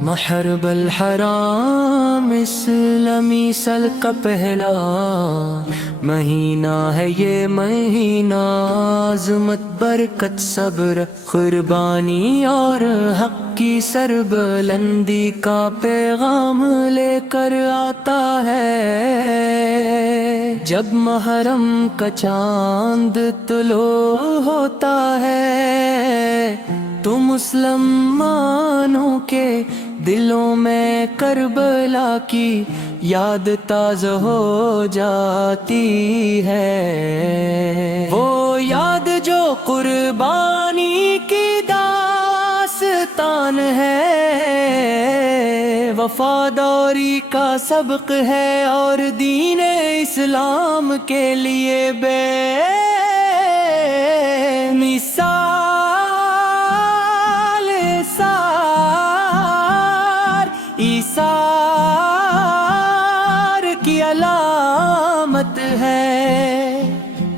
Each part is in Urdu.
محرب الحرام اسلامی سال کا پہلا مہینہ ہے یہ مہینہ، عظمت برکت صبر قربانی اور حق کی سربلندی کا پیغام لے کر آتا ہے۔ جب محرم کا چاند طلوع ہوتا ہے تو مسلمانوں کے دلوں میں کربلا کی یاد تازہ ہو جاتی ہے، وہ یاد جو قربانی کی داستان ہے، وفاداری کا سبق ہے اور دین اسلام کے لیے بے مثال ایثار کی علامت ہے۔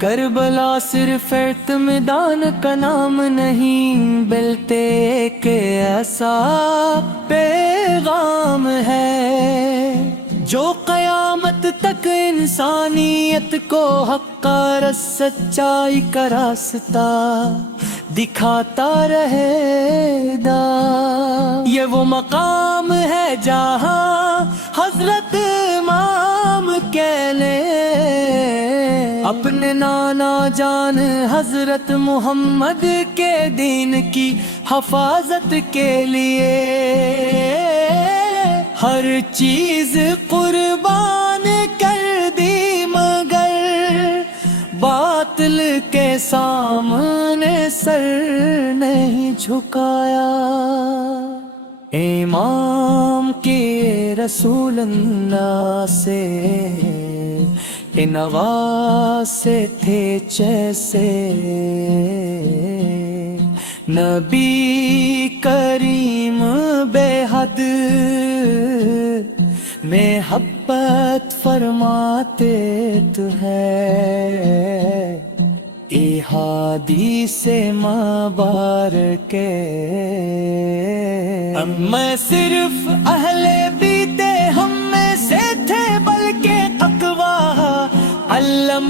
کربلا صرف اعتمدان کا نام نہیں بلکہ ایک ایسا پیغام ہے جو قیامت تک انسانیت کو حق اور سچائی کا راستہ دکھاتا رہے گا۔ یہ وہ مقام ہے جہاں حضرت امام کہلے اپنے نانا جان حضرت محمد کے دین کی حفاظت کے لیے ہر چیز قربان کر دی، مگر باطل کے سامنے سر نہیں جھکایا۔ امام کے رسول اللہ سے نواسے تھے جیسے نبی کریم بے حد محبت فرماتے تو ہے۔ احادیث مبارک میں صرف اہل بیت ہم میں سے تھے بلکہ اقوا علم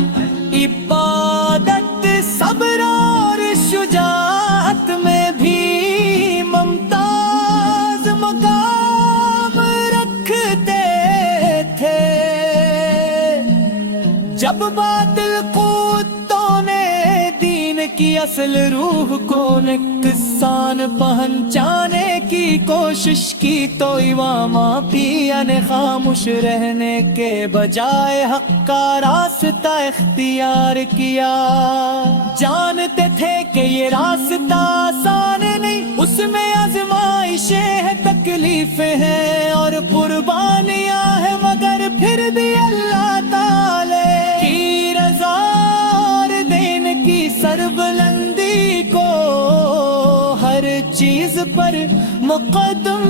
عبادت صبر اور شجاعت میں بھی ممتاز مقام رکھتے تھے۔ جب باطل قوتوں نے دین کی اصل روح کو نقصان پہنچانے کی کوشش کی تو امام پیا نے خاموش رہنے کے بجائے حق کا راستہ اختیار کیا۔ جانتے تھے کہ یہ راستہ آسان نہیں، اس میں آزمائشیں ہیں، تکلیفیں ہیں اور قربانیاں ہیں، مگر پھر بھی اللہ تعالی کی رضا اور دین کی سربلندی کو ہر چیز پر مقدم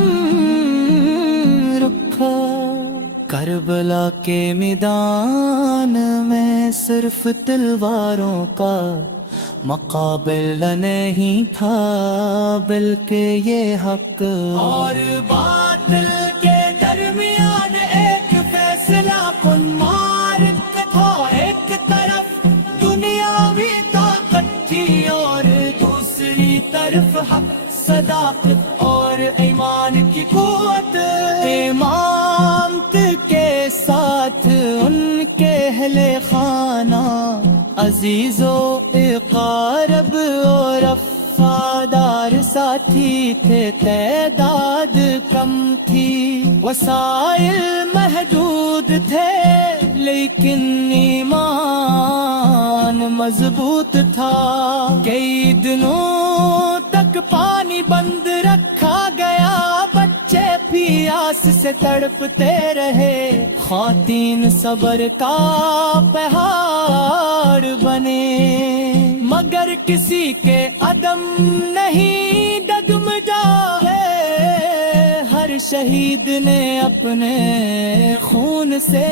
رکھا۔ کربلا کے میدان میں صرف تلواروں کا مقابلہ نہیں تھا بلکہ یہ حق اور باطل کے درمیان ایک فیصلہ کن معرکہ تھا۔ ایک طرف دنیاوی طاقت تھی اور دوسری طرف حق، صداقت اور ایمان کی قوت۔ امام کے ساتھ ان کے اہل خانہ عزیز و اقارب اور وفادار ساتھی تھے، تعداد کم تھی، وسائل محدود تھے، لیکن ایمان مضبوط تھا۔ کئی دنوں تک پانی بند رکھا گیا، بچے پیاس سے تڑپتے رہے، خواتین صبر کا پہاڑ بنے، مگر کسی کے عدم نہیں ڈگمگا ہے، ہر شہید نے اپنے خون سے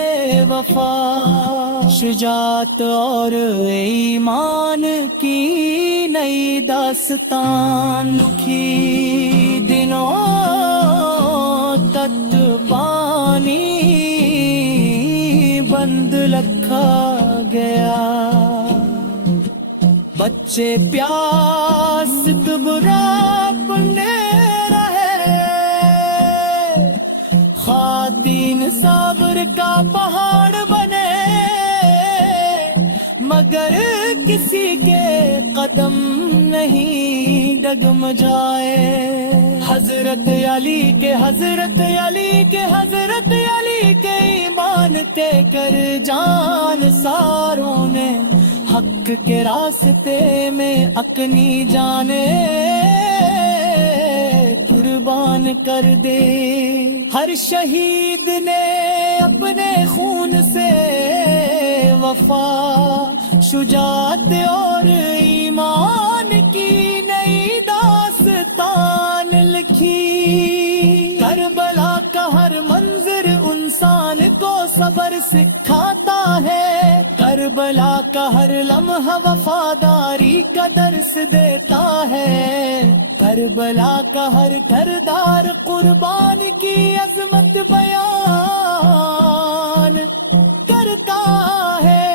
وفا، شجاعت اور ایمان کی نئی داستان لکھی، دنوں تک پانی بند رکھا گیا، بچے پیاس دبرا پڑنے رہے، خواتین صبر کا پہاڑ بنے، مگر کسی کے قدم نہیں ڈگمجائے، حضرت علی کے حضرت علی کے حضرت علی کے ایمان کے کر جان ساروں نے حق کے راستے میں اپنی جانے قربان کر دے، ہر شہید نے اپنے خون سے وفا، شجاعت اور ایمان کی نئی داستان لکھی، کربلا کا ہر منظر انسان کو صبر سکھاتا ہے، کربلا کا ہر لمحہ وفاداری کا درس دیتا ہے، کربلا کا ہر کردار قربان کی عظمت بیان کرتا ہے،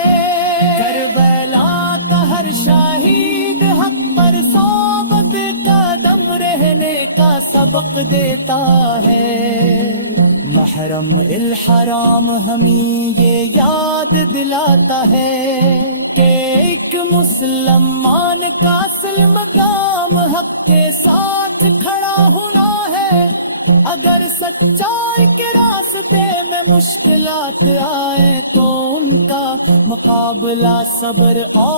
کربلا کا ہر شہید حق پر ثابت قدم رہنے کا سبق دیتا ہے، محرم الحرام ہمیں یہ یاد دلاتا ہے کہ ایک مسلمان کا اصل مقام حق کے ساتھ کھڑا ہونا ہے، اگر سچائی کے راستے میں مشکلات آئے تو ان کا مقابلہ صبر اور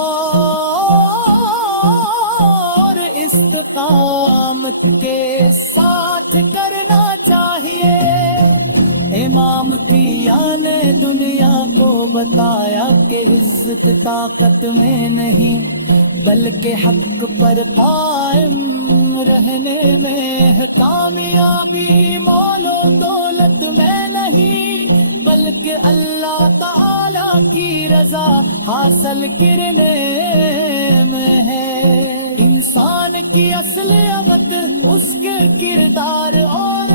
استقامت کے ساتھ کرنا چاہیے، امام عطیہ نے دنیا کو بتایا کہ عزت طاقت میں نہیں بلکہ حق پر قائم رہنے میں ہے، کامیابی مال و دولت میں نہیں بلکہ اللہ تعالی کی رضا حاصل کرنے میں ہے، انسان کی اصل عظمت اس کے کردار اور